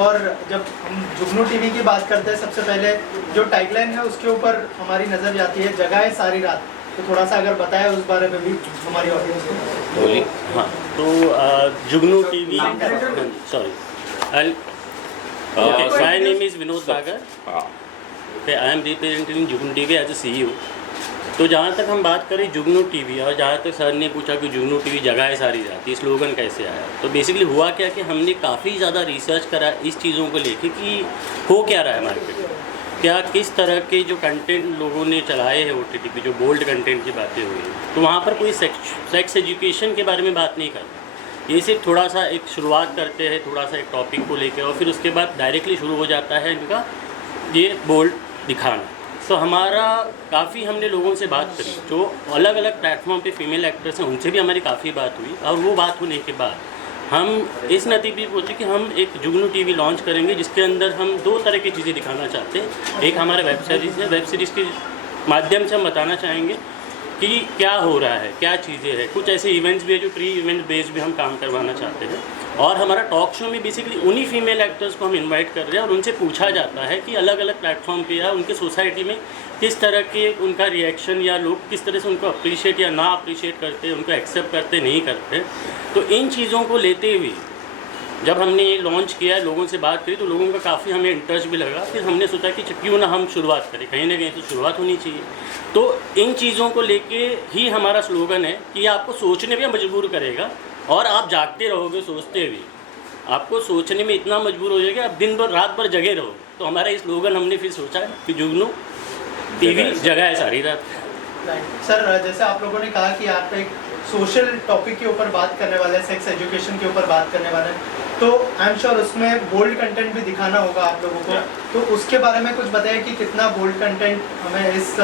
और जब हम जुगनू टीवी की बात करते हैं सबसे पहले जो टैगलाइन है उसके ऊपर हमारी नज़र जाती है जगाए सारी रात। तो थोड़ा सा अगर बताएं उस बारे में भी हमारी ऑडियंस को। बोलिए। हाँ, तो जुगनू TV, sorry, my name is Vinod Sagar, I am representing Jugnu TV as a CEO। तो जहाँ तक हम बात करें जुगनू टीवी, और जहाँ तक सर ने पूछा कि जुगनू टीवी जगाए सारी रात, ये स्लोगन कैसे आया, तो बेसिकली हुआ क्या कि हमने काफ़ी ज़्यादा रिसर्च करा इस चीज़ों को लेके कि हो क्या रहा है मार्केट में, क्या किस तरह के जो कंटेंट लोगों ने चलाए हैं OTT पे, जो बोल्ड कंटेंट की बातें हुई हैं, तो वहाँ पर कोई सेक्स एजुकेशन के बारे में बात नहीं करता। ये सिर्फ थोड़ा सा एक शुरुआत करते हैं, थोड़ा सा एक टॉपिक को लेकर, और फिर उसके बाद डायरेक्टली शुरू हो जाता है इनका ये बोल्ड दिखाना। तो हमारा काफ़ी हमने लोगों से बात करी जो अलग अलग प्लेटफॉर्म पे फीमेल एक्टर्स हैं, उनसे भी हमारी काफ़ी बात हुई, और वो बात होने के बाद हम इस नतीजे पर पहुँचे कि हम एक जुगनू टीवी लॉन्च करेंगे जिसके अंदर हम 2 तरह की चीज़ें दिखाना चाहते हैं। एक हमारा वेब सीरीज़ है, वेब सीरीज़ के माध्यम से हम बताना चाहेंगे कि क्या हो रहा है, क्या चीज़ें हैं, कुछ ऐसे इवेंट्स भी है जो प्री इवेंट बेस्ड भी हम काम करवाना चाहते हैं। और हमारा टॉक शो में बेसिकली उन्हीं फीमेल एक्टर्स को हम इनवाइट कर रहे हैं और उनसे पूछा जाता है कि अलग अलग प्लेटफॉर्म पे या उनके सोसाइटी में किस तरह के उनका रिएक्शन, या लोग किस तरह से उनको अप्रिशिएट या ना अप्रिशिएट करते, उनको एक्सेप्ट करते नहीं करते। तो इन चीज़ों को लेते हुए जब हमने ये लॉन्च किया, लोगों से बात करी, तो लोगों का काफ़ी हमें इंटरेस्ट भी लगा। फिर हमने सोचा कि क्यों ना हम शुरुआत करें, कहीं ना कहीं तो शुरुआत होनी चाहिए। तो इन चीज़ों को लेके ही हमारा स्लोगन है कि आपको सोचने पे मजबूर करेगा, और आप जागते रहोगे सोचते हुए, आपको सोचने में इतना मजबूर हो जाएगा, आप दिन भर रात भर जगे रहो। तो हमारा इस स्लोगन हमने फिर सोचा कि जुगनू टीवी जगाए सारी रात। सर, जैसे आप लोगों ने कहा कि आप एक सोशल टॉपिक के ऊपर बात करने वाले हैं, सेक्स एजुकेशन के ऊपर बात करने वाले हैं, तो आई एम श्योर उसमें बोल्ड कंटेंट भी दिखाना होगा आप लोगों को। तो उसके बारे में कुछ बताइए कि कितना बोल्ड कंटेंट हमें इस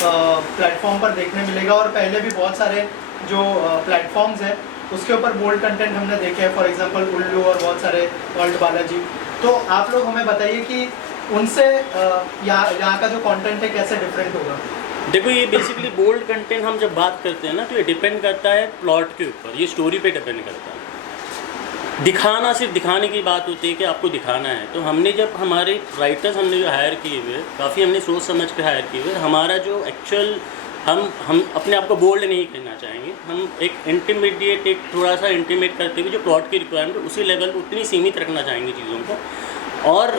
प्लेटफॉर्म पर देखने मिलेगा। और पहले भी बहुत सारे जो प्लेटफॉर्म्स हैं उसके ऊपर बोल्ड कंटेंट हमने देखे हैं, फॉर एग्जांपल उल्लू और बहुत सारे वर्ल्ड बालाजी। तो आप लोग हमें बताइए कि उनसे यहाँ का जो कंटेंट है कैसे डिफरेंट होगा। देखो, ये बेसिकली बोल्ड कंटेंट हम जब बात करते हैं ना, तो ये डिपेंड करता है प्लॉट के ऊपर, ये स्टोरी पे डिपेंड करता है। दिखाना, सिर्फ दिखाने की बात होती है कि आपको दिखाना है। तो हमने जब हमारे राइटर्स हमने जो हायर किए हुए, काफ़ी हमने सोच समझ के हायर किए हुए, हमारा जो एक्चुअल हम अपने आप को बोल्ड नहीं करना चाहेंगे, हम एक इंटीमेडिएट, एक थोड़ा सा इंटीमेट करते हुए जो प्लॉट की रिक्वायरमेंट उसी लेवल पर उतनी सीमित रखना चाहेंगे चीज़ों को। और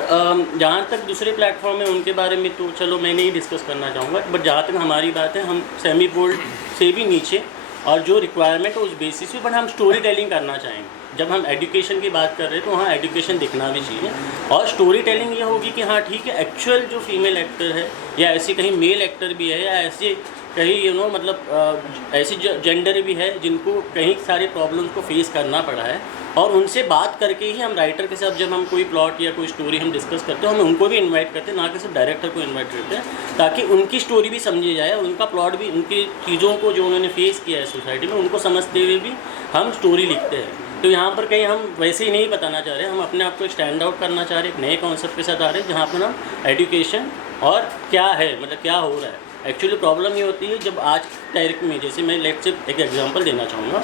जहाँ तक दूसरे प्लेटफॉर्म है उनके बारे में तो चलो मैं नहीं डिस्कस करना चाहूँगा, बट जहाँ तक हमारी बात है, हम सेमी बोल्ड से भी नीचे, और जो रिक्वायरमेंट है उस बेसिस पे, बट हम स्टोरी टेलिंग करना चाहेंगे। जब हम एजुकेशन की बात कर रहे हैं तो वहाँ एजुकेशन दिखना भी चाहिए, और स्टोरी टेलिंग ये होगी कि हाँ ठीक है, एक्चुअल जो फीमेल एक्टर है, या ऐसे कहीं मेल एक्टर भी है, या ऐसे कहीं मतलब ऐसी जेंडर भी है जिनको कहीं सारे प्रॉब्लम्स को फेस करना पड़ा है, और उनसे बात करके ही हम राइटर के साथ जब हम कोई प्लॉट या कोई स्टोरी हम डिस्कस करते हैं, हम उनको भी इनवाइट करते हैं, ना कि सिर्फ डायरेक्टर को इनवाइट करते हैं, ताकि उनकी स्टोरी भी समझी जाए, उनका प्लॉट भी, उनकी चीज़ों को जो उन्होंने फेस किया है सोसाइटी में, उनको समझते हुए भी हम स्टोरी लिखते हैं। तो यहाँ पर कहीं हम वैसे ही नहीं बताना चाह रहे, हम अपने आप को स्टैंड आउट करना चाह रहे, एक नए कॉन्सेप्ट के साथ आ रहे हैं, जहाँ पर हम एजुकेशन और क्या है, मतलब क्या हो रहा है। एक्चुअली प्रॉब्लम ये होती है जब आज तारीख में, जैसे मैं लेट्स से एक एग्जांपल देना चाहूँगा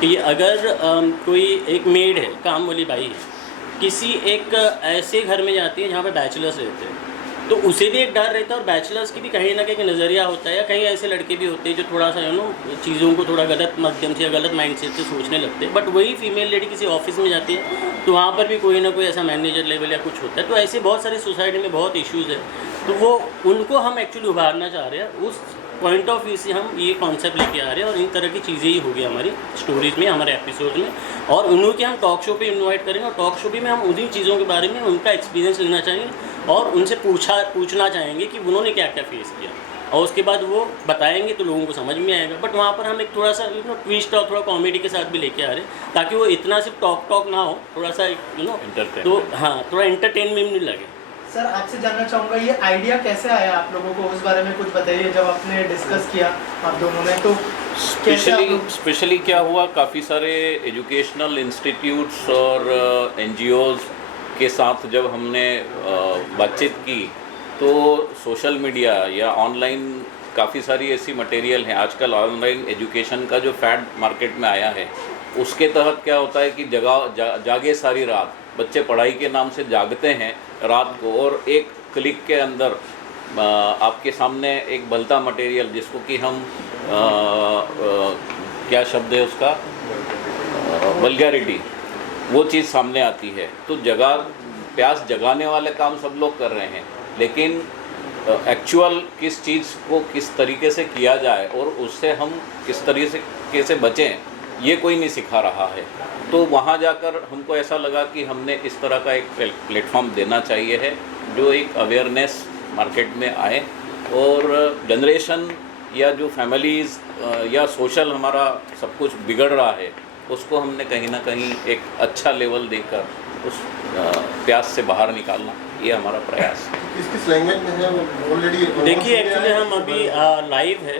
कि अगर कोई एक मेड है, काम वाली बाई है, किसी एक ऐसे घर में जाती है जहाँ पे बैचलर्स रहते हैं, तो उसे भी एक डर रहता है, और बैचलर्स की भी कहीं ना कहीं नज़रिया होता है, या कहीं ऐसे लड़के भी होते हैं जो थोड़ा सा चीज़ों को थोड़ा गलत माध्यम से या गलत माइंडसेट से सोचने लगते हैं। बट वही फीमेल लेडी किसी ऑफिस में जाती है तो वहाँ पर भी कोई ना कोई ऐसा मैनेजर लेवल या कुछ होता है। तो ऐसे बहुत सारे सोसाइटी में बहुत इश्यूज़ है, तो वो उनको हम एक्चुअली उभारना चाह रहे हैं। उस पॉइंट ऑफ व्यू से हम ये कॉन्सेप्ट लेके आ रहे हैं, और इन तरह की चीज़ें ही होगी हमारी स्टोरीज़ में, हमारे एपिसोड में, और उन्हों के हम टॉक शो पे इनवाइट करेंगे, और टॉक शो भी में हम उन्हीं चीज़ों के बारे में उनका एक्सपीरियंस लेना चाहेंगे, और उनसे पूछना चाहेंगे कि उन्होंने क्या क्या फेस किया, और उसके बाद वो बताएंगे तो लोगों को समझ में आएगा। बट वहाँ पर हम एक थोड़ा सा ट्विस्ट और थोड़ा कॉमेडी के साथ भी लेके आ रहे हैं, ताकि वो इतना सिर्फ टॉक ना हो, थोड़ा सा तो हाँ, थोड़ा एंटरटेनमेंट नहीं लगे। सर, आपसे जानना चाहूँगा ये आइडिया कैसे आया आप लोगों को, उस बारे में कुछ बताइए। जब आपने डिस्कस किया आप दोनों ने, तो स्पेशली क्या हुआ, काफ़ी सारे एजुकेशनल इंस्टीट्यूट्स और NGOs के साथ जब हमने बातचीत की, तो सोशल मीडिया या ऑनलाइन काफ़ी सारी ऐसी मटेरियल हैं। आजकल ऑनलाइन एजुकेशन का जो फैड मार्केट में आया है, उसके तहत क्या होता है कि जागे सारी रात, बच्चे पढ़ाई के नाम से जागते हैं रात को, और एक क्लिक के अंदर आपके सामने एक बलता मटेरियल, जिसको कि हम क्या शब्द है उसका, वल्गैरिटी, वो चीज़ सामने आती है। तो प्यास जगाने वाले काम सब लोग कर रहे हैं, लेकिन एक्चुअल किस चीज़ को किस तरीके से किया जाए और उससे हम किस तरीके से बचें, ये कोई नहीं सिखा रहा है। तो वहाँ जाकर हमको ऐसा लगा कि हमने इस तरह का एक प्लेटफॉर्म देना चाहिए है, जो एक अवेयरनेस मार्केट में आए, और जनरेशन या जो फैमिलीज़ या सोशल हमारा सब कुछ बिगड़ रहा है, उसको हमने कहीं ना कहीं एक अच्छा लेवल देकर उस प्यास से बाहर निकालना, ये हमारा प्रयास है। किस लैंग्वेज में है ऑलरेडी? देखिए एक्चुअली हम अभी लाइव है,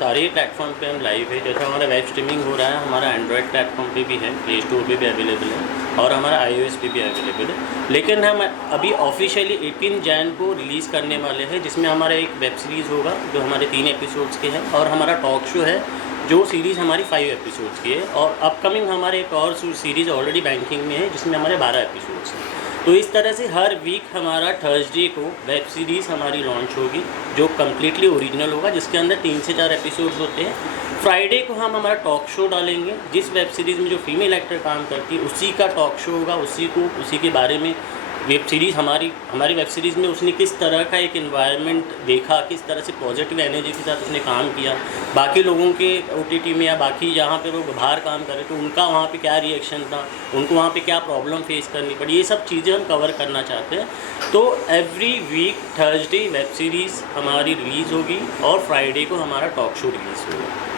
सारे प्लेटफॉर्म पे हम लाइव है। जैसा हमारा वेब स्ट्रीमिंग हो रहा है, हमारा एंड्रॉयड प्लेटफॉर्म पे भी है, प्ले स्टोर पे भी अवेलेबल है, और हमारा iOS पे भी अवेलेबल है। लेकिन हम अभी ऑफिशियली 18 जैन को रिलीज़ करने वाले हैं, जिसमें हमारा एक वेब सीरीज़ होगा जो हमारे 3 एपिसोड्स के हैं, और हमारा टॉक शो है जो सीरीज़ हमारी 5 एपिसोड्स की है, और अपकमिंग हमारे एक और सीरीज़ ऑलरेडी बैंकिंग में है जिसमें हमारे 12 एपिसोड्स हैं। तो इस तरह से हर वीक हमारा थर्सडे को वेब सीरीज़ हमारी लॉन्च होगी, जो कम्प्लीटली ओरिजिनल होगा, जिसके अंदर 3 से 4 एपिसोड्स होते हैं। फ्राइडे को हम हमारा टॉक शो डालेंगे, जिस वेब सीरीज़ में जो फीमेल एक्टर काम करती है उसी का टॉक शो होगा, उसी के बारे में वेब सीरीज़ हमारी वेब सीरीज़ में उसने किस तरह का एक एनवायरनमेंट देखा, किस तरह से पॉजिटिव एनर्जी के साथ उसने काम किया, बाकी लोगों के OTT में या बाकी जहाँ पे वो बाहर काम कर रहे थे उनका वहाँ पे क्या रिएक्शन था, उनको वहाँ पे क्या प्रॉब्लम फेस करनी पड़ी, ये सब चीज़ें हम कवर करना चाहते हैं। तो every week Thursday web series हमारी रिलीज़ होगी, और फ्राइडे को हमारा टॉक शो रिलीज़ होगा।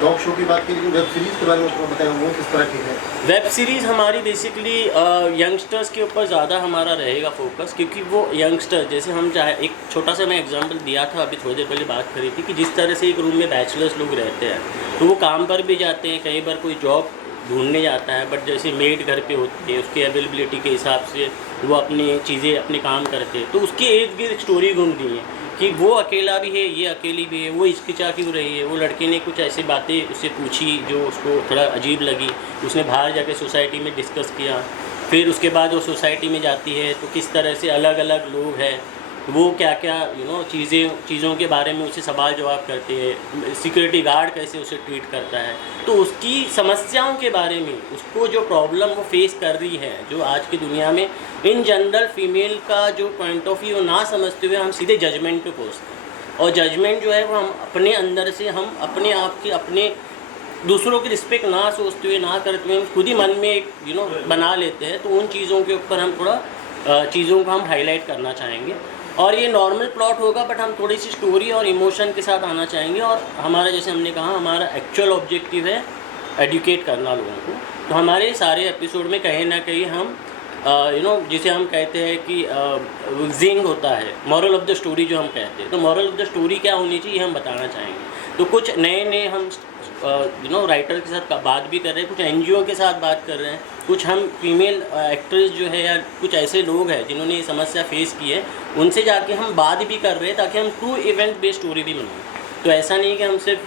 टॉक शो की बात की, वेब सीरीज़ के बारे में आपको बताएं, वो किस तरह की है? वेब सीरीज़ हमारी बेसिकली यंगस्टर्स के ऊपर ज़्यादा हमारा रहेगा फोकस, क्योंकि वो यंगस्टर, जैसे हम चाहे, एक छोटा सा मैं एग्जांपल दिया था अभी थोड़ी देर पहले बात करी थी, कि जिस तरह से एक रूम में बैचलर्स लोग रहते हैं, तो वो काम पर भी जाते हैं, कई बार कोई जॉब ढूंढने जाता है, बट जैसे मेड घर पे होती है, उसके अवेलेबिलिटी के हिसाब से वो अपनी चीज़ें अपने काम करते हैं, तो उसके इर्द गिर्द स्टोरी घूमती है कि वो अकेला भी है, ये अकेली भी है, वो हिचकिचा क्यों रही है, वो लड़के ने कुछ ऐसी बातें उससे पूछी जो उसको थोड़ा अजीब लगी, उसने बाहर जाके सोसाइटी में डिस्कस किया, फिर उसके बाद वो सोसाइटी में जाती है तो किस तरह से अलग अलग लोग हैं, वो क्या क्या चीज़ों के बारे में उसे सवाल जवाब करते हैं, सिक्योरिटी गार्ड कैसे उसे ट्रीट करता है, तो उसकी समस्याओं के बारे में, उसको जो प्रॉब्लम वो फेस कर रही है, जो आज की दुनिया में इन जनरल फीमेल का जो पॉइंट ऑफ व्यू ना समझते हुए हम सीधे जजमेंट पे पहुँचते हैं, और जजमेंट जो है वो हम अपने अंदर से, हम अपने आप की, अपने दूसरों की रिस्पेक्ट ना सोचते हुए, ना करते हुए, हम खुद ही मन में एक बना लेते हैं। तो उन चीज़ों के ऊपर हम थोड़ा चीज़ों को हम हाईलाइट करना चाहेंगे, और ये नॉर्मल प्लॉट होगा, बट हम थोड़ी सी स्टोरी और इमोशन के साथ आना चाहेंगे। और हमारा, जैसे हमने कहा, हमारा एक्चुअल ऑब्जेक्टिव है एडुकेट करना लोगों को। तो हमारे सारे एपिसोड में कहीं ना कहीं हम जिसे हम कहते हैं कि जिंग होता है, मॉरल ऑफ द स्टोरी जो हम कहते हैं, तो मॉरल ऑफ द स्टोरी क्या होनी चाहिए हम बताना चाहेंगे। तो कुछ नए हम राइटर के साथ बात भी कर रहे हैं, कुछ NGO के साथ बात कर रहे हैं, कुछ हम फीमेल एक्ट्रेस जो है या कुछ ऐसे लोग हैं जिन्होंने ये समस्या फेस की है, उनसे जाके हम बात भी कर रहे हैं, ताकि हम ट्रू इवेंट बेस्ड स्टोरी भी बनाएं। तो ऐसा नहीं कि हम सिर्फ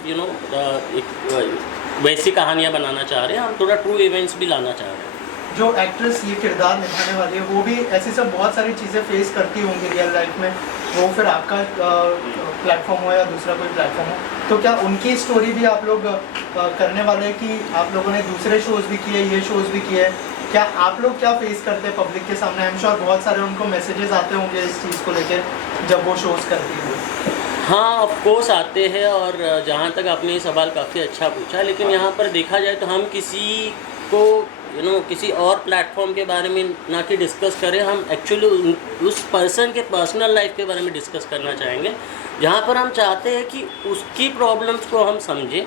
वैसी कहानियाँ बनाना चाह रहे हैं, हम थोड़ा ट्रू इवेंट्स भी लाना चाह रहे हैं। जो एक्ट्रेस ये किरदार निभाने वाली है वो भी ऐसी सब बहुत सारी चीज़ें फेस करती होंगी रियल लाइफ में, वो फिर आपका प्लेटफॉर्म हो या दूसरा कोई प्लेटफॉर्म हो, तो क्या उनकी स्टोरी भी आप लोग करने वाले हैं? कि आप लोगों ने दूसरे शोज़ भी किए, ये शोज़ भी किए, क्या आप लोग क्या फेस करते हैं पब्लिक के सामने? आई एम श्योर बहुत सारे उनको मैसेजेस आते होंगे इस चीज़ को लेकर जब वो शोज़ करती है। हाँ, ऑफ कोर्स आते हैं, और जहाँ तक आपने ये सवाल काफ़ी अच्छा पूछा, लेकिन यहाँ पर देखा जाए तो हम किसी को किसी और प्लेटफॉर्म के बारे में ना कि डिस्कस करें, हम एक्चुअली उस पर्सन के पर्सनल लाइफ के बारे में डिस्कस करना चाहेंगे, जहाँ पर हम चाहते हैं कि उसकी प्रॉब्लम्स को हम समझें,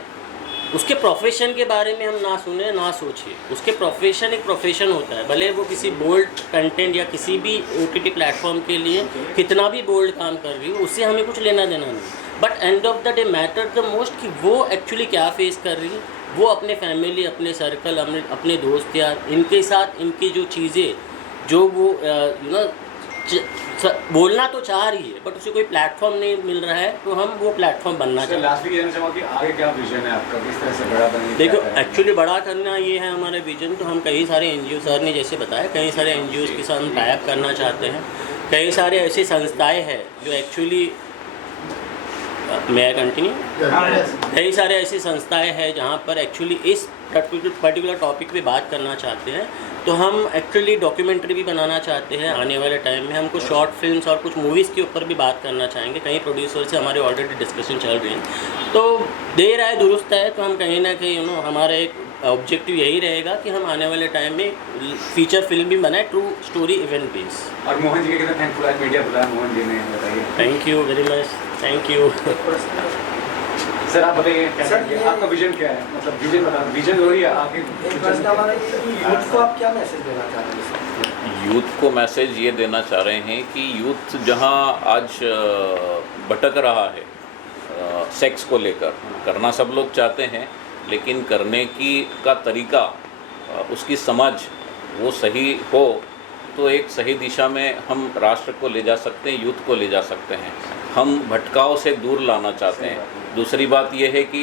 उसके प्रोफेशन के बारे में हम ना सुने ना सोचें। उसके प्रोफेशन एक प्रोफेशन होता है, भले वो किसी बोल्ड कंटेंट या किसी भी OTT प्लेटफॉर्म के लिए कितना भी बोल्ड काम कर रही हो, उससे हमें कुछ लेना देना नहीं, but end of the day matter the most कि वो एक्चुअली क्या फेस कर रही है, वो अपने फैमिली, अपने सर्कल, अपने दोस्त यार, इनके साथ इनकी जो चीज़ें जो वो बोलना तो चाह रही है बट उसे कोई प्लेटफॉर्म नहीं मिल रहा है, तो हम वो प्लेटफॉर्म बनना चाहते हैं। लास्ट में कहना चाहूँगा कि आगे क्या विजन है आपका, किस तरह से बड़ा बनेगा? देखो एक्चुअली बड़ा करना ये है हमारा विजन। तो हम कई सारे एनजीओ, सर ने जैसे बताया, कई सारे एनजीओ के साथ हम टाई अप करना चाहते हैं। कई सारे ऐसी संस्थाएं हैं जो एक्चुअली मैं कंटिन्यू कई सारे ऐसी संस्थाएं हैं जहाँ पर एक्चुअली इस पर्टिकुलर टॉपिक पे बात करना चाहते हैं। तो हम एक्चुअली डॉक्यूमेंट्री भी बनाना चाहते हैं आने वाले टाइम में। हम कुछ शॉर्ट फिल्म्स और कुछ मूवीज़ के ऊपर भी बात करना चाहेंगे। कई प्रोड्यूसर से हमारे ऑलरेडी डिस्कशन चल रही है। तो देर आए दुरुस्त है, तो हम कहीं ना कहीं हमारा एक ऑब्जेक्टिव यही रहेगा कि हम आने वाले टाइम में फीचर फिल्म भी बनाए, ट्रू स्टोरी इवेंट बेस। और मोहन जी के कितना थैंकफुल आज मीडिया बुलाया मोहन जी ने, बताइए। Thank you very much, thank you. Sir आप बताइए आपका विजन क्या है, मतलब विजन बता, विजन हो रही है आगे यूथ को आप क्या मैसेज देना चाहते हैं? यूथ को मैसेज ये देना चाह रहे हैं कि यूथ जहाँ आज भटक रहा है सेक्स को लेकर, करना सब लोग चाहते हैं लेकिन करने का तरीका, उसकी समझ वो सही हो तो एक सही दिशा में हम राष्ट्र को ले जा सकते हैं, यूथ को ले जा सकते हैं। हम भटकाव से दूर लाना चाहते हैं। दूसरी बात यह है कि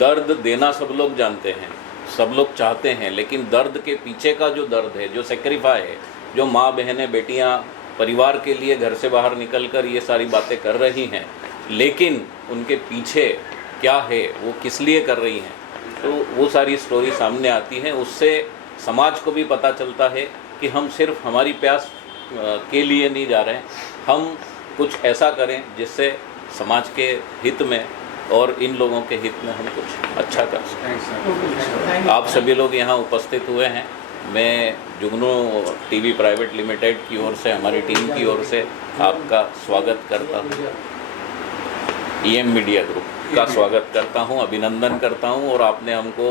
दर्द देना सब लोग जानते हैं, सब लोग चाहते हैं, लेकिन दर्द के पीछे का जो दर्द है, जो सेक्रीफाई है, जो माँ बहनें बेटियाँ परिवार के लिए घर से बाहर निकलकर ये सारी बातें कर रही हैं, लेकिन उनके पीछे क्या है, वो किस लिए कर रही हैं, तो वो सारी स्टोरी सामने आती है। उससे समाज को भी पता चलता है कि हम सिर्फ हमारी प्यास के लिए नहीं जा रहे हैं, हम कुछ ऐसा करें जिससे समाज के हित में और इन लोगों के हित में हम कुछ अच्छा कर सकें। आप सभी लोग यहाँ उपस्थित हुए हैं। मैं जुगनू टीवी प्राइवेट लिमिटेड की ओर से, हमारी टीम की ओर से आपका स्वागत करता हूँ। ईएम मीडिया ग्रुप का स्वागत करता हूँ, अभिनंदन करता हूँ, और आपने हमको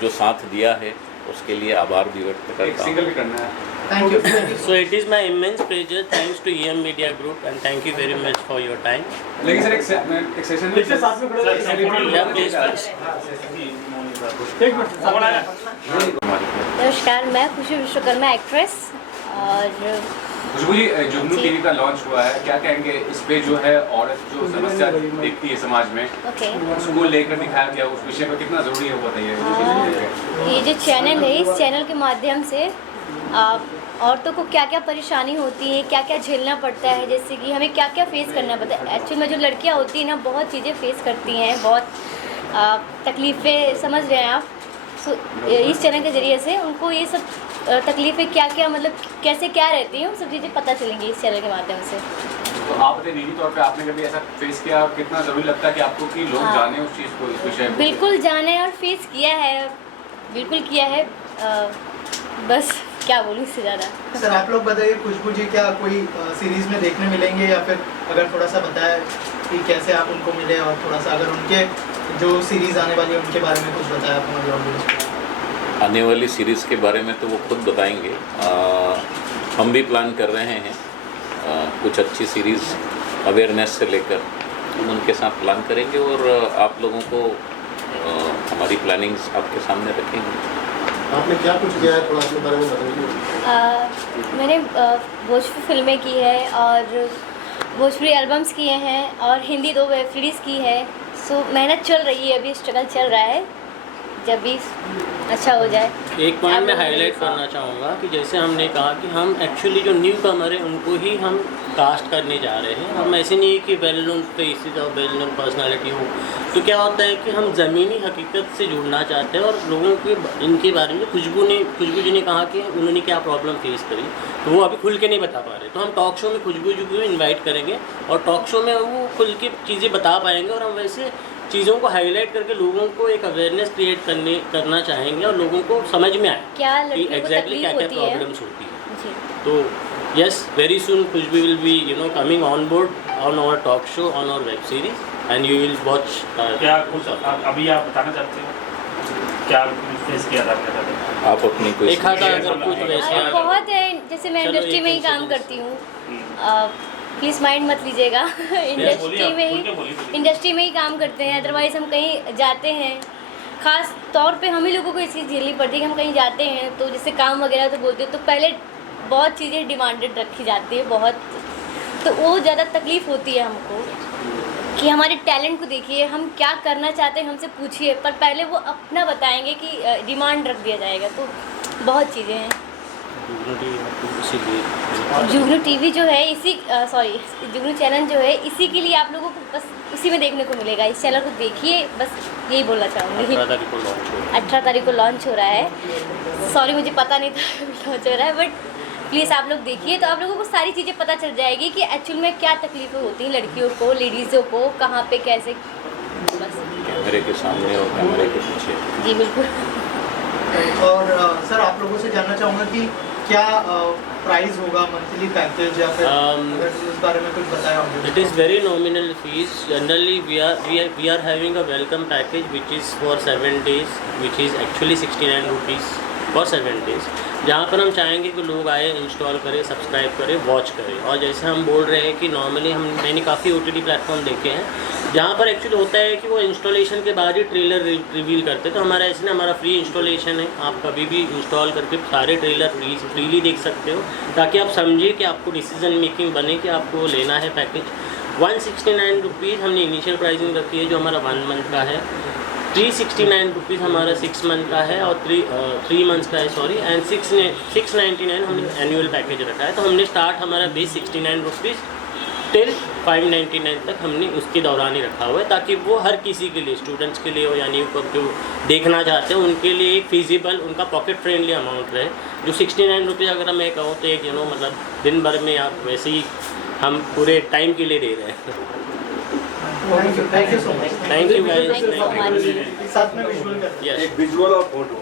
जो साथ दिया है उसके लिए आभार भी व्यक्त करता हूँ। सिंगल भी करना है। Thank you. So it is my immense pleasure, thanks to EM Media Group, and thank you very much for your time. लेकिन सर एक सेशन में साथ में Yeah, please, please. नमस्कार, मैं खुशी विश्वकर्मा, एक्ट्रेस। और खुशबू जी, जुगनू टीवी का लॉन्च हुआ है, क्या कहेंगे इस पे? जो है औरत जो समस्या देखती है समाज में, ओके, उसको लेकर दिखाया गया, उस विषय पर कितना जरूरी है वो बताइए। ये जो चैनल है, इस चैनल के माध्यम से औरतों को क्या क्या परेशानी होती है, क्या क्या झेलना पड़ता है, जैसे कि हमें क्या क्या फेस करना पड़ता है। एक्चुअल में जो लड़कियां होती हैं ना, बहुत चीज़ें फेस करती हैं, बहुत तकलीफ़ें, समझ रहे हैं आप। सो इस चैनल के ज़रिए से उनको ये सब तकलीफ़ें क्या क्या, मतलब कैसे क्या रहती हैं, वो सब चीज़ें पता चलेंगी इस चैनल के माध्यम से। तो आप बताइए निजी तौर पे आपने कभी ऐसा फेस किया, और कितना ज़रूरी लगता है कि आपको कि लोग हाँ, जाने उस चीज़ को, इस विषय को? बिल्कुल जाने और फेस किया है, बिल्कुल किया है। बस क्या बोलूँ इससे ज़्यादा। सर आप लोग बताइए, खुशबू जी क्या कोई सीरीज में देखने मिलेंगे, या फिर अगर थोड़ा सा बताएं कि कैसे आप उनको मिले, और थोड़ा सा अगर उनके जो सीरीज आने वाली है उनके बारे में कुछ बताएं आप हमारे ऑडियंस को। आने वाली सीरीज़ के बारे में तो वो खुद बताएंगे। हम भी प्लान कर रहे हैं कुछ अच्छी सीरीज़ अवेयरनेस से लेकर, हम उनके साथ प्लान करेंगे और आप लोगों को हमारी प्लानिंग्स आपके सामने रखेंगे। आपने क्या कुछ किया है, थोड़ा अपने बारे में बताइए। मैंने भोजपुरी फिल्में की है और भोजपुरी एल्बम्स किए हैं और हिंदी 2 वेब सीरीज़ की है। सो मेहनत चल रही है, अभी स्ट्रगल चल रहा है, जब भी अच्छा हो जाए। एक पॉइंट मैं हाईलाइट करना चाहूँगा कि जैसे हमने कहा कि हम एक्चुअली जो न्यू कमर है उनको ही हम कास्ट करने जा रहे हैं। हम ऐसे नहीं है कि वेल नोन फेसेस और वेल नोन पर्सनालिटी हो। तो क्या होता है कि हम ज़मीनी हकीकत से जुड़ना चाहते हैं और लोगों के इनके बारे में खुशबू जी ने कहा कि उन्होंने क्या प्रॉब्लम फेस करी, तो वो अभी खुल के नहीं बता पा रहे। तो हम टॉक शो में खुशबू जी को इन्वाइट करेंगे और टॉक शो में वो खुल के चीज़ें बता पाएंगे, और हम वैसे चीज़ों को हाईलाइट करके लोगों को एक अवेयरनेस क्रिएट करना चाहेंगे और लोगों को समझ में आए क्या कि लड़कियों को एग्जैक्टली क्या क्या तकलीफ होती है। प्रॉब्लम्स होती है। जी, तो yes, very soon Khushboo will be coming on board on our talk show, on our web series, and you will watch. क्या कुछ अभी आप बताना चाहते हो, क्या फेस किया था आपने पहले? आप अपनी कोई एक आधा अगर कुछ वैसा बहुत है, जैसे मैं चलो, इंडस्ट्री एक में ही से काम कुछ। करती हूँ, प्लीज़ माइंड मत लीजिएगा। इंडस्ट्री में ही काम करते हैं, अदरवाइज़ हम कहीं जाते हैं, ख़ास तौर पे हम ही लोगों को ये चीज़ झेलनी पड़ती है कि हम कहीं जाते हैं तो जैसे काम वगैरह तो बोलते हैं, तो पहले बहुत चीज़ें डिमांडेड रखी जाती है बहुत, तो वो ज़्यादा तकलीफ़ होती है हमको कि हमारे टैलेंट को देखिए, हम क्या करना चाहते हैं हमसे पूछिए, पर पहले वो अपना बताएंगे कि डिमांड रख दिया जाएगा। तो बहुत चीज़ें हैं। जुगनू टीवी जो है जुगनू चैनल जो है इसी के लिए आप लोगों को बस उसी में देखने को मिलेगा। इस चैनल को देखिए, बस यही बोलना चाहूँगी। 18 तारीख को लॉन्च हो रहा है। सॉरी मुझे पता नहीं था लॉन्च हो रहा है, बट प्लीज़ आप लोग देखिए तो आप लोगों को सारी चीज़ें पता चल जाएगी कि एक्चुअल में क्या तकलीफ़ें होती हैं लड़कियों को, लेडीज़ों को, कहाँ पे कैसे, बस कैमरे के सामने और कैमरे के पीछे। जी बिल्कुल। और सर आप लोगों से जानना चाहूँगा कि क्या प्राइस होगा मंथली पैकेज या फिर अगर इस बारे में कुछ बताया होगा। It is very nominal fees. Generally, we are having a welcome package which is for 7 days, which is actually 69 rupees for 7 days. जहाँ पर हम चाहेंगे कि लोग आए, इंस्टॉल करें, सब्सक्राइब करें, वॉच करें। और जैसे हम बोल रहे हैं कि नॉर्मली मैंने काफ़ी OTT प्लेटफॉर्म देखे हैं जहाँ पर एक्चुअली होता है कि वो इंस्टॉलेशन के बाद ही ट्रेलर रिवील करते हैं। तो हमारा ऐसे ना हमारा फ्री इंस्टॉलेशन है, आप कभी भी इंस्टॉल करके सारे ट्रेलर फ्रीली देख सकते हो, ताकि आप समझिए कि आपको डिसीजन मेकिंग बने कि आपको लेना है पैकेज। 169 रुपीज़ हमने इनिशियल प्राइसिंग रखी है जो हमारा 1 मंथ का है। 369 रुपीज़ हमारा 6 मंथ का है और 3 मंथ्स का है सॉरी, एंड 699 हमने एनुअल पैकेज रखा है। तो हमने स्टार्ट हमारा बेस 69 रुपीज़ टिल 599 तक हमने उसके दौरान ही रखा हुआ है, ताकि वो हर किसी के लिए, स्टूडेंट्स के लिए हो या न्यू कब जो देखना चाहते हैं उनके लिए एक फिजिबल, उनका पॉकेट फ्रेंडली अमाउंट रहे। जो 69 रुपये अगर मैं कहूँ तो एक मतलब दिन भर में आप वैसे ही हम पूरे टाइम के लिए दे रहे हैं। Thank you so much. Thank you guys. Thank you so much. साथ में विजुअल कर यस। एक विजुअल और फोटो